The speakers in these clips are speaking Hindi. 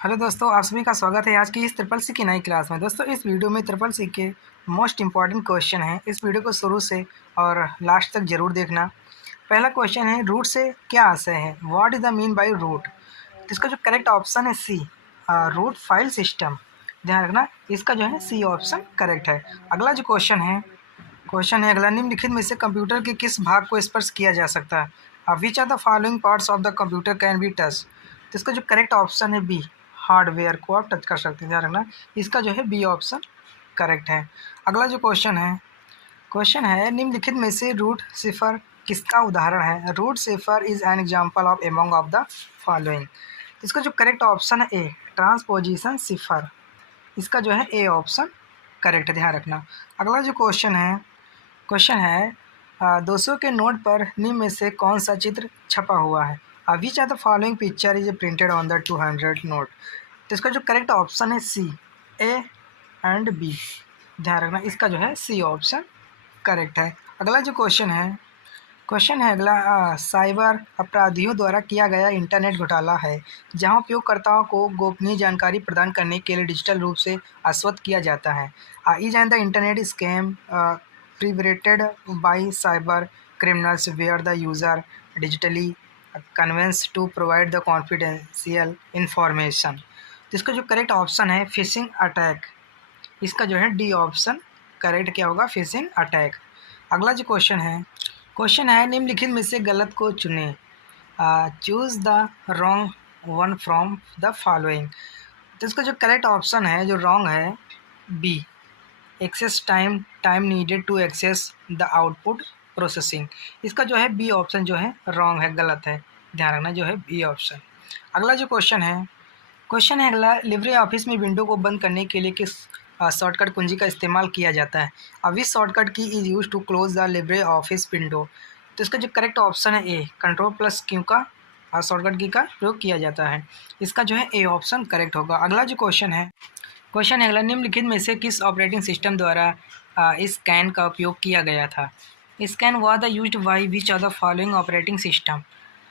हेलो दोस्तों, आप सभी का स्वागत है आज की इस ट्रिपल सी की नई क्लास में। दोस्तों, इस वीडियो में ट्रिपल सी के मोस्ट इंपॉर्टेंट क्वेश्चन हैं। इस वीडियो को शुरू से और लास्ट तक जरूर देखना। पहला क्वेश्चन है, रूट से क्या आशय है? What is the mean by root? इसका जो करेक्ट ऑप्शन है सी, रूट फाइल सिस्टम। ध्यान रखना, इसका जो है सी ऑप्शन करेक्ट है। अगला जो क्वेश्चन है अगला, निम्नलिखित में से कंप्यूटर के किस भाग को स्पर्श किया जा सकता है? Which are the following parts of the computer can be touch? तो इसका जो करेक्ट ऑप्शन है बी, हार्डवेयर को आप टच कर सकते हैं। ध्यान रखना, इसका जो है बी ऑप्शन करेक्ट है। अगला जो क्वेश्चन है निम्नलिखित में से रूट सिफर किसका उदाहरण है? Root cipher is an example of among of the following. इसका जो करेक्ट ऑप्शन है ए, ट्रांसपोजिशन सिफर। इसका जो है ए ऑप्शन करेक्ट है। ध्यान रखना। अगला जो क्वेश्चन है 200 के नोट पर निम्न में से कौन सा चित्र छपा हुआ है? Which are the following picture is printed on the 200 note? तो इसका जो करेक्ट ऑप्शन है सी, ए एंड बी। ध्यान रखना, इसका जो है सी ऑप्शन करेक्ट है। अगला जो क्वेश्चन है अगला, साइबर अपराधियों द्वारा किया गया इंटरनेट घोटाला है जहां उपयोगकर्ताओं को गोपनीय जानकारी प्रदान करने के लिए डिजिटल रूप से आश्वस्त किया जाता है। Is and the internet scam prevented by cyber criminals where the user digitally convinced to provide the confidential information। तो इसका जो करेक्ट ऑप्शन है फिशिंग अटैक। इसका जो है डी ऑप्शन करेक्ट क्या होगा? Phishing attack. अगला जो क्वेश्चन है निम्नलिखित में से गलत को चुनें। Choose the wrong one from the following. तो इसका जो करेक्ट ऑप्शन है जो रॉन्ग है B, access time needed to access the output processing. इसका जो है बी ऑप्शन जो है रॉन्ग है, गलत है। ध्यान रखना, जो है बी ऑप्शन। अगला जो क्वेश्चन है अगला, लिब्रे ऑफिस में विंडो को बंद करने के लिए किस शॉर्टकट कुंजी का इस्तेमाल किया जाता है? अब इस shortcut key is use to close the LibreOffice window. तो इसका जो करेक्ट ऑप्शन है ए, कंट्रोल प्लस क्यू का शॉर्टकट की का प्रयोग किया जाता है। इसका जो है ए ऑप्शन करेक्ट होगा। अगला जो क्वेश्चन है अगला, निम्नलिखित में से किस ऑपरेटिंग सिस्टम द्वारा स्कैन का उपयोग किया गया था? Scan was the used by which of the following operating system?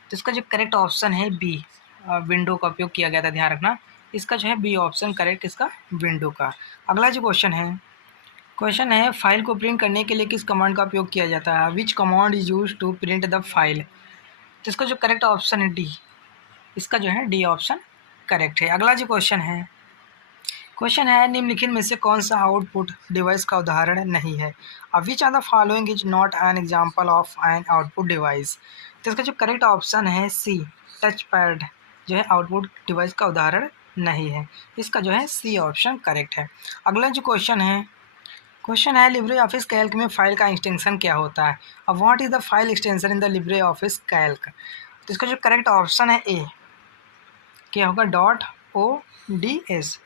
तो इसका जो करेक्ट ऑप्शन है बी, विंडो का उपयोग किया गया था। ध्यान रखना, इसका जो है बी ऑप्शन करेक्ट, इसका विंडो का। अगला जो क्वेश्चन है फाइल को प्रिंट करने के लिए किस कमांड का उपयोग किया जाता है? Which command is use to print the file? तो इसका जो करेक्ट ऑप्शन है डी, इसका जो है डी ऑप्शन करेक्ट है। अगला जो क्वेश्चन है निम्नलिखित में से कौन सा आउटपुट डिवाइस का उदाहरण नहीं है? Which are the following is not an example of an output device? तो इसका जो करेक्ट ऑप्शन है सी, टच पैड जो है आउटपुट डिवाइस का उदाहरण नहीं है। इसका जो है सी ऑप्शन करेक्ट है। अगला जो क्वेश्चन है लिब्रे ऑफिस कैल्क में फाइल का एक्सटेंशन क्या होता है? अब what is the file extension in the Libre office Calc? तो इसका जो करेक्ट ऑप्शन है ए, क्या होगा? .ods।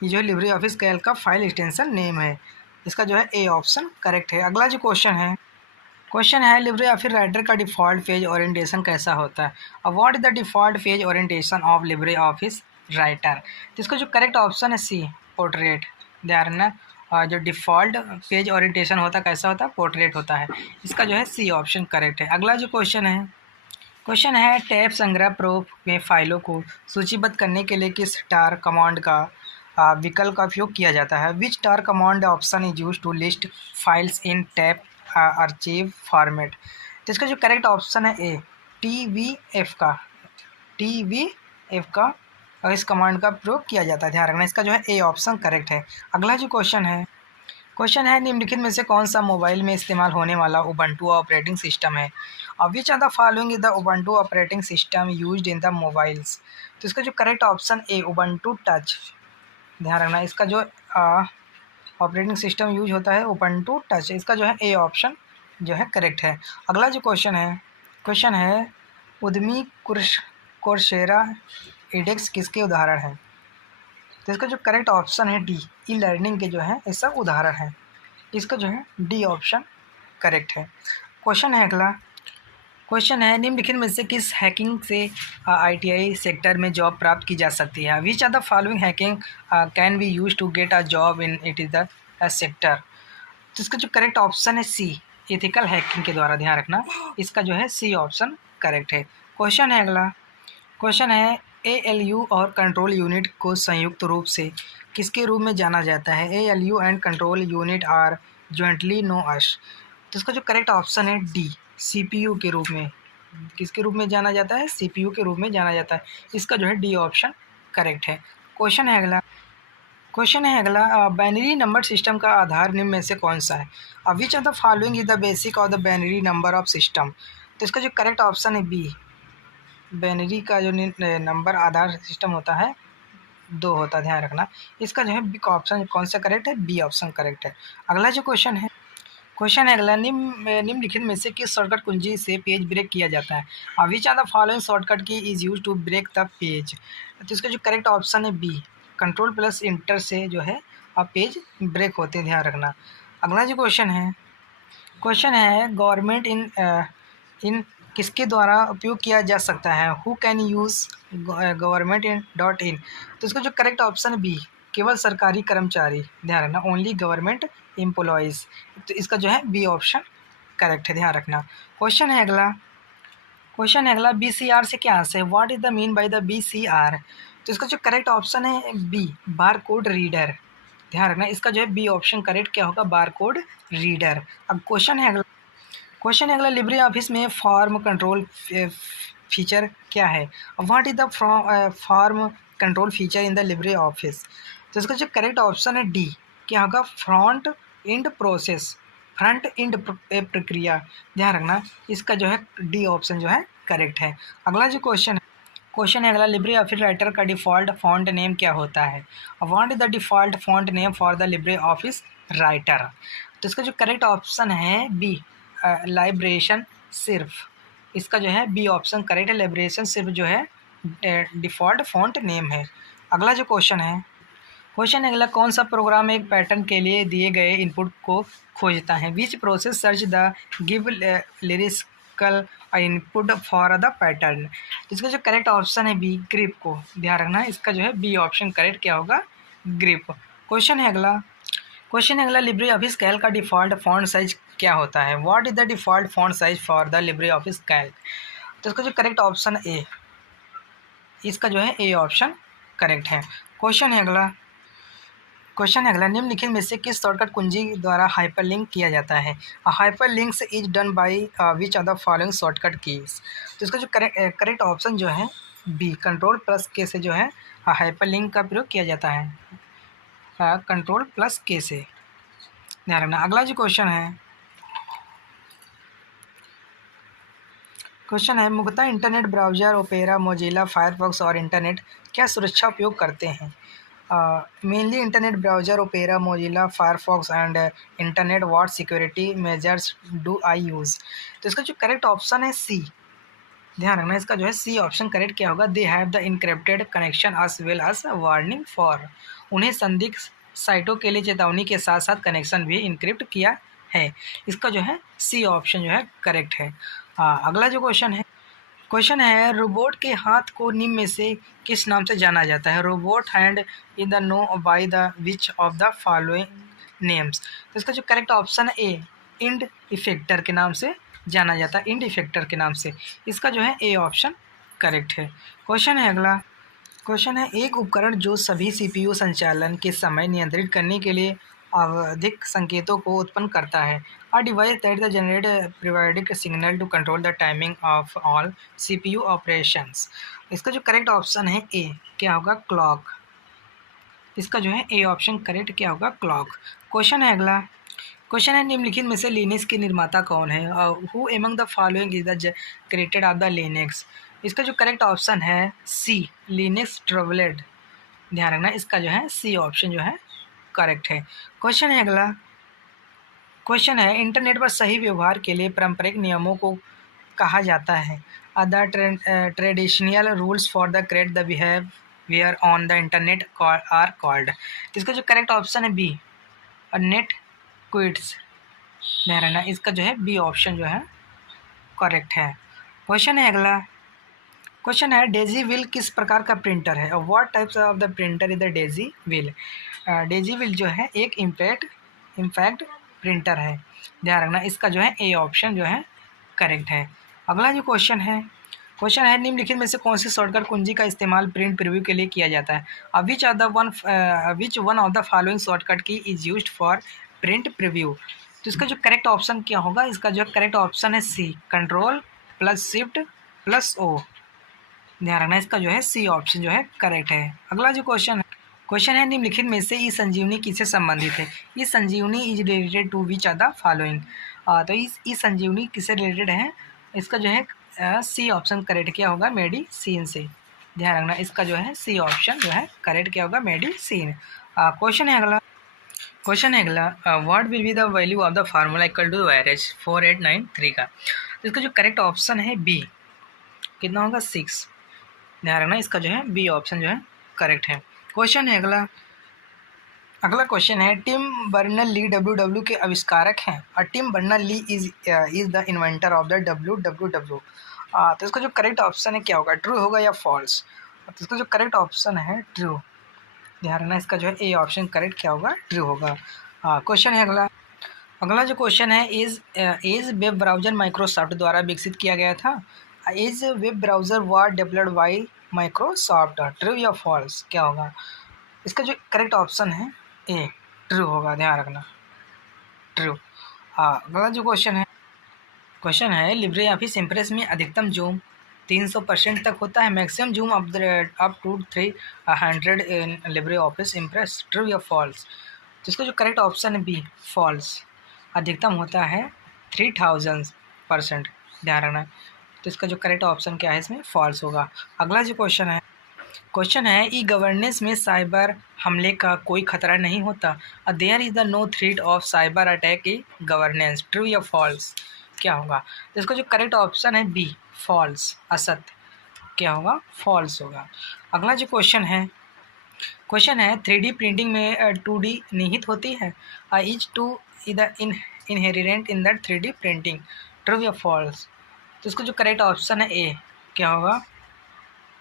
ये जो है लिब्रे ऑफिस कैल्क का फाइल एक्सटेंशन नेम है। इसका जो है ए ऑप्शन करेक्ट है। अगला जो क्वेश्चन है लिब्रे ऑफिस राइटर का डिफ़ॉल्ट पेज ओरिएंटेशन कैसा होता है? अब what is the default page orientation of Libre office writer? तो इसका जो करेक्ट ऑप्शन है सी, पोर्ट्रेट। ध्यान रखना, जो डिफ़ॉल्ट पेज ओरिएंटेशन होता है कैसा होता है? पोर्ट्रेट होता है। इसका जो है सी ऑप्शन करेक्ट है। अगला जो क्वेश्चन है टैब संग्रह प्रोब में फाइलों को सूचीबद्ध करने के लिए किस टार कमांड का विकल्प का उपयोग किया जाता है? Which tar command option is use to list files in tab archive format? तो इसका जो करेक्ट ऑप्शन है ए, टी वी एफ का और इस कमांड का प्रयोग किया जाता है। ध्यान रखना, इसका जो है ए ऑप्शन करेक्ट है। अगला जो क्वेश्चन है निम्नलिखित में से कौन सा मोबाइल में इस्तेमाल होने वाला उबंटू ऑपरेटिंग सिस्टम है? Which are the following is the Ubuntu operating system used in the mobiles? तो इसका जो correct option A, Ubuntu touch. ध्यान रखना, इसका जो ऑपरेटिंग सिस्टम यूज होता है उबंटू टच। इसका जो है ए ऑप्शन जो है करेक्ट है। अगला जो क्वेश्चन है उद्यमी कोर्सेरा एडेक्स किसके उदाहरण है? तो इसका जो करेक्ट ऑप्शन है डी, ई लर्निंग के जो है ये सब उदाहरण है। इसका जो है डी ऑप्शन करेक्ट है। क्वेश्चन है निम्नलिखित में से किस हैकिंग से आईटीआई सेक्टर में जॉब प्राप्त की जा सकती है? Which are the following hacking can be use to get a job in it is the sector? तो इसका जो करेक्ट ऑप्शन है सी, एथिकल हैकिंग के द्वारा। ध्यान रखना, इसका जो है सी ऑप्शन करेक्ट है। क्वेश्चन है ALU और कंट्रोल यूनिट को संयुक्त रूप से किसके रूप में जाना जाता है? ALU and control unit are jointly know as. तो इसका जो करेक्ट ऑप्शन है डी, CPU के रूप में। किसके रूप में जाना जाता है? CPU के रूप में जाना जाता है। इसका जो है डी ऑप्शन करेक्ट है। क्वेश्चन है अगला, बाइनरी नंबर सिस्टम का आधार निम्न में से कौन सा है? विच of the following is the basic of the binary number of system. तो इसका जो करेक्ट ऑप्शन है बी, बाइनरी का जो नंबर आधार सिस्टम होता है 2 होता है, ध्यान रखना। इसका जो है बी का ऑप्शन कौन सा करेक्ट है? बी ऑप्शन करेक्ट है। अगला जो क्वेश्चन है अगला, निम्नलिखित में से किस शॉर्टकट कुंजी से पेज ब्रेक किया जाता है? Which are the following shortcut key is use to break the page. तो इसका जो करेक्ट ऑप्शन है बी, कंट्रोल प्लस इंटर से जो है आप पेज ब्रेक होते हैं, ध्यान रखना। अगला जो क्वेश्चन है गवर्नमेंट इन किसके द्वारा उपयोग किया जा सकता है? Who can use government in dot in. तो इसका जो करेक्ट ऑप्शन है बी, केवल सरकारी कर्मचारी, ध्यान रखना, ओनली गवर्नमेंट एम्प्लॉयज़। तो इसका जो है बी ऑप्शन करेक्ट है, ध्यान रखना। क्वेश्चन है अगला BCR से क्या आंसर है? What is the mean by the BCR। तो इसका जो करेक्ट ऑप्शन है बी, बार कोड रीडर, ध्यान रखना। इसका जो है बी ऑप्शन करेक्ट क्या होगा? Bar code reader. अब क्वेश्चन है अगला, लिब्रे ऑफिस में फॉर्म कंट्रोल फीचर क्या है? What is the form control feature in the Libre office. तो इसका जो करेक्ट ऑप्शन है डी, क्या होगा? Front end process, front end प्रक्रिया, ध्यान रखना। इसका जो है डी ऑप्शन जो है करेक्ट है। अगला जो क्वेश्चन है अगला, लिब्रे ऑफिस राइटर का डिफ़ॉल्ट फॉन्ट नेम क्या होता है? What is the default font name for the Libre office writer. तो इसका जो करेक्ट ऑप्शन है बी, लाइब्रेशन सिर्फ। इसका जो है बी ऑप्शन करेक्ट है, लाइब्रेशन सिर्फ जो है डिफ़ॉल्ट फॉन्ट नेम है। अगला जो क्वेश्चन है अगला, कौन सा प्रोग्राम एक पैटर्न के लिए दिए गए इनपुट को खोजता है? Which process search the give lyrical input for the pattern. इसका जो करेक्ट ऑप्शन है बी, ग्रिप को, ध्यान रखना। इसका जो है बी ऑप्शन करेक्ट क्या होगा? ग्रिप। क्वेश्चन है अगला, लिब्रे ऑफिस कैल्क का डिफ़ॉल्ट फॉन्ट साइज क्या होता है? What is the default font size for the Libre office Calc. तो इसका जो करेक्ट ऑप्शन ए, इसका जो है ए ऑप्शन करेक्ट है। क्वेश्चन है अगला, निम्नलिखित में से किस शॉर्टकट कुंजी द्वारा हाइपरलिंक किया जाता है? Hyperlinks is done by which are the following shortcut keys. तो इसका जो करेक्ट ऑप्शन जो है बी, कंट्रोल प्लस के से जो है हाइपरलिंक का प्रयोग किया जाता है, कंट्रोल प्लस के से, ध्यान रखना। अगला जो क्वेश्चन है मुख्यतः internet browser opera, Mozilla Firefox और इंटरनेट क्या सुरक्षा उपयोग करते हैं? Mainly internet browser opera, Mozilla Firefox and internet what security measures do I use. तो इसका जो करेक्ट ऑप्शन है सी, ध्यान रखना। इसका जो है सी ऑप्शन करेक्ट क्या होगा? They have the encrypted connection as well as warning for. उन्हें संदिग्ध साइटों के लिए चेतावनी के साथ साथ कनेक्शन भी इनक्रिप्ट किया है। इसका जो है सी ऑप्शन जो है करेक्ट है। अगला जो क्वेश्चन है रोबोट के हाथ को निम्न में से किस नाम से जाना जाता है? Robot hand in the know by the which of the following names. तो इसका जो करेक्ट ऑप्शन है ए, इंड इफेक्टर के नाम से जाना जाता है, इंड इफेक्टर के नाम से। इसका जो है ए ऑप्शन करेक्ट है। क्वेश्चन है एक उपकरण जो सभी CPU संचालन के समय नियंत्रित करने के लिए आवधिक संकेतों को उत्पन्न करता है। A device that the generate periodic signal to control the timing of all CPU operations। इसका जो करेक्ट ऑप्शन है ए, क्या होगा? क्लॉक। इसका जो है ए ऑप्शन करेक्ट क्या होगा? क्लॉक। क्वेश्चन है निम्नलिखित में से लिनक्स के निर्माता कौन है? Who among the following is the created of the Linux. इसका जो करेक्ट ऑप्शन है सी, लिनक्स टर्टलेट, ध्यान रखना। इसका जो है सी ऑप्शन जो है करेक्ट है। क्वेश्चन है इंटरनेट पर सही व्यवहार के लिए पारंपरिक नियमों को कहा जाता है? The traditional rules for the correct the behaviour on the internet are called. इसका जो करेक्ट ऑप्शन है बी, नेट क्विट्स, ध्यान रखना। इसका जो है बी ऑप्शन जो है करेक्ट है। क्वेश्चन है डेजी व्हील किस प्रकार का प्रिंटर है? What types of the printer is the Daisy wheel. Daisy wheel जो है एक इम्पैक्ट प्रिंटर है, ध्यान रखना। इसका जो है ए ऑप्शन जो है करेक्ट है। अगला जो क्वेश्चन है क्वेश्चन है निम्नलिखित में से कौन सी शॉर्टकट कुंजी का इस्तेमाल प्रिंट प्रीव्यू के लिए किया जाता है। Which one of the following shortcut key is used for print preview. तो इसका जो करेक्ट ऑप्शन क्या होगा, इसका जो करेक्ट ऑप्शन है C, control plus shift plus O. ध्यान रखना, इसका जो है सी ऑप्शन जो है करेक्ट है। अगला जो क्वेश्चन है निम्नलिखित में से ई संजीवनी किससे संबंधित है। E Sanjeevani is related to which are the following. तो ई संजीवनी किससे रिलेटेड है, इसका जो है सी ऑप्शन करेक्ट क्या होगा, मेडिसिन से। ध्यान रखना, इसका जो है सी ऑप्शन जो है करेक्ट क्या होगा, मेडिसिन। क्वेश्चन है अगला what will be the value of the formula equal to average 4893 का। तो इसका जो करेक्ट ऑप्शन है बी, कितना होगा 6। ध्यान रखना, इसका जो है बी ऑप्शन जो है करेक्ट है। क्वेश्चन है अगला क्वेश्चन है टिम बर्नर ली डब्ल्यू के आविष्कारक हैं और Tim Berners Lee is the inventor of the W. तो इसका जो करेक्ट ऑप्शन है क्या होगा, ट्रू होगा या फॉल्स। तो इसका जो करेक्ट ऑप्शन है ट्रू। ध्यान रखना, इसका जो है ए ऑप्शन करेक्ट क्या होगा, ट्रू होगा। क्वेश्चन है अगला जो क्वेश्चन है इज वेब ब्राउज़र माइक्रोसॉफ्ट द्वारा विकसित किया गया था। Is web browser was developed by Microsoft, true या फॉल्स क्या होगा। इसका जो करेक्ट ऑप्शन है ए, ट्रू होगा। ध्यान रखना, ट्रू। अगला जो क्वेश्चन है लिब्रे ऑफिस इम्प्रेस में अधिकतम जूम 300% तक होता है, maximum zoom up to 300 in LibreOffice Impress, true या फॉल्स। तो इसका जो करेक्ट ऑप्शन है बी, फॉल्स। अधिकतम होता है 3000%। ध्यान रखना, तो इसका जो करेक्ट ऑप्शन क्या है इसमें, फॉल्स होगा। अगला जो क्वेश्चन है ई गवर्नेंस में साइबर हमले का कोई खतरा नहीं होता। There is the no threat of cyber attack E governance, true या फॉल्स क्या होगा। तो इसका जो करेक्ट ऑप्शन है बी, फॉल्स, असत्य क्या होगा, फॉल्स होगा। अगला जो क्वेश्चन है 3D प्रिंटिंग में 2D निहित होती है। Is to the inherent in that 3D printing, true या फॉल्स। तो इसका जो करेक्ट ऑप्शन है ए क्या होगा,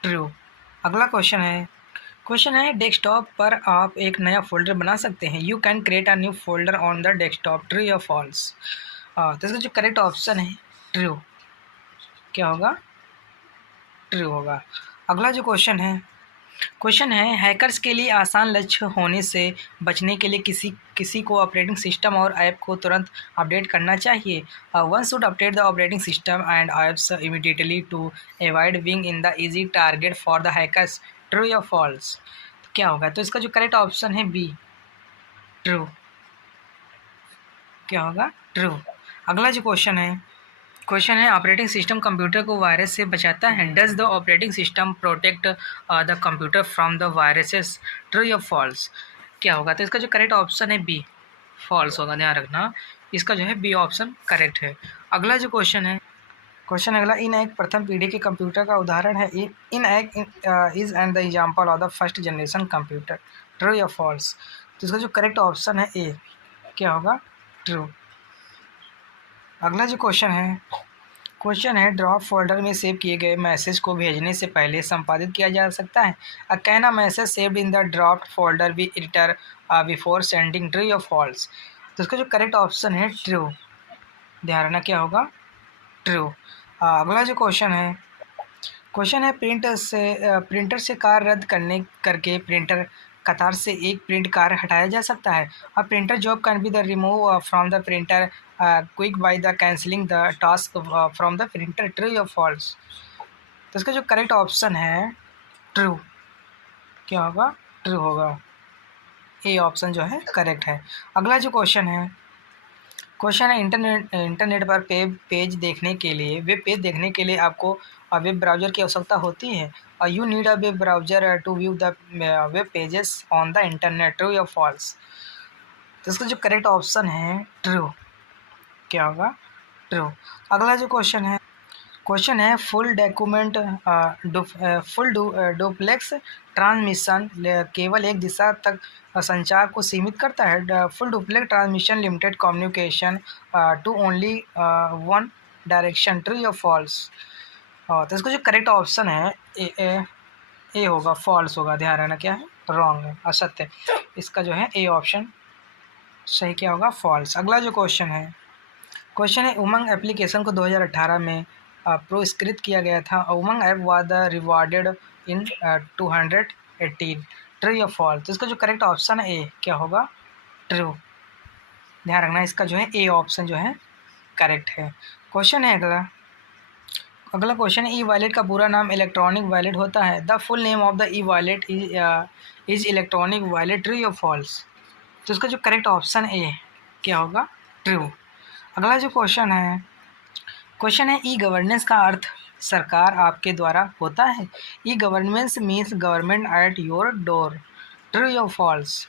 ट्रू। अगला क्वेश्चन है डेस्कटॉप पर आप एक नया फोल्डर बना सकते हैं। You can create a new folder on the desktop, true या फॉल्स। तो इसका जो करेक्ट ऑप्शन है ट्रू क्या होगा, ट्रू होगा। अगला जो क्वेश्चन है हैकर्स के लिए आसान लक्ष्य होने से बचने के लिए किसी को ऑपरेटिंग सिस्टम और ऐप को तुरंत अपडेट करना चाहिए। One should update the operating system and apps immediately to avoid being in the easy target for the hackers, true या फॉल्स क्या होगा। तो इसका जो करेक्ट ऑप्शन है बी, ट्रू क्या होगा, ट्रू। अगला जो क्वेश्चन है ऑपरेटिंग सिस्टम कंप्यूटर को वायरस से बचाता है। Does the operating system protect the computer from the viruses, true या फॉल्स क्या होगा। तो इसका जो करेक्ट ऑप्शन है बी, फॉल्स होगा। ध्यान रखना, इसका जो है बी ऑप्शन करेक्ट है। अगला जो क्वेश्चन अगला इन एक प्रथम पीढ़ी के कंप्यूटर का उदाहरण है। इन एक is and the example of the first generation computer, true या फॉल्स। तो इसका जो करेक्ट ऑप्शन है ए क्या होगा, ट्रू। अगला जो क्वेश्चन है ड्रॉप फोल्डर में सेव किए गए मैसेज को भेजने से पहले संपादित किया जा सकता है। Can a message saved in the drop folder be editor before sending, true या फॉल्स। तो इसका जो करेक्ट ऑप्शन है ट्रू। ध्यान रखना क्या होगा, ट्रू। अगला जो क्वेश्चन है प्रिंटर से कार्य रद्द करके प्रिंटर कतार से एक प्रिंट कार्य हटाया जा सकता है। A printer job can be the remove from the printer quick by the cancelling the task from the printer, true या फॉल्स। तो इसका जो करेक्ट ऑप्शन है ट्रू क्या होगा, ट्रू होगा। ए ऑप्शन जो है करेक्ट है। अगला जो क्वेश्चन है इंटरनेट पर वेब पेज देखने के लिए आपको वेब ब्राउज़र की आवश्यकता होती है। You need a web browser to view the web pages on the internet, true या फॉल्स। तो इसका जो करेक्ट ऑप्शन है ट्रू क्या होगा, ट्रू। अगला जो क्वेश्चन है फुल डुप्लेक्स ट्रांसमिशन केवल एक दिशा तक संचार को सीमित करता है। Full duplex transmission limited communication to only one direction, true या फॉल्स। तो इसका जो करेक्ट ऑप्शन है ए होगा, फॉल्स होगा। ध्यान रखना क्या है, रॉन्ग है, असत्य। इसका जो है ए ऑप्शन सही क्या होगा, फॉल्स। अगला जो क्वेश्चन है उमंग एप्लीकेशन को 2018 में पुरस्कृत किया गया था। Umang app was the rewarded in 218। True या फॉल्स? तो इसका जो करेक्ट ऑप्शन है ए, क्या होगा? ट्रू। ध्यान रखना, इसका जो है ए ऑप्शन जो है करेक्ट है। क्वेश्चन है अगला। अगला क्वेश्चन है, ई वॉलेट का पूरा नाम इलेक्ट्रॉनिक वॉलेट होता है। The full name of the e wallet is electronic wallet. True या फॉल्स? तो इसका जो करेक्ट ऑप्शन ए क्या होगा? ट्रू। अगला जो क्वेश्चन है ई गवर्नेंस का अर्थ सरकार आपके द्वारा होता है। E governance means government at your door. True या फॉल्स?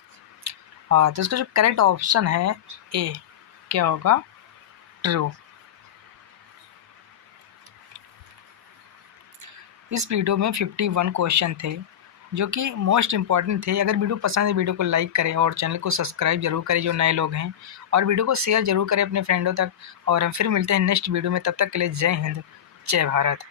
तो इसका जो करेक्ट ऑप्शन है ए, क्या होगा? ट्रू। इस वीडियो में 51 क्वेश्चन थे जो कि मोस्ट इम्पॉर्टेंट थे। अगर वीडियो पसंद है वीडियो को लाइक करें और चैनल को सब्सक्राइब जरूर करें जो नए लोग हैं, और वीडियो को शेयर जरूर करें अपने फ्रेंडों तक। और हम फिर मिलते हैं नेक्स्ट वीडियो में, तब तक के लिए जय हिंद, जय भारत।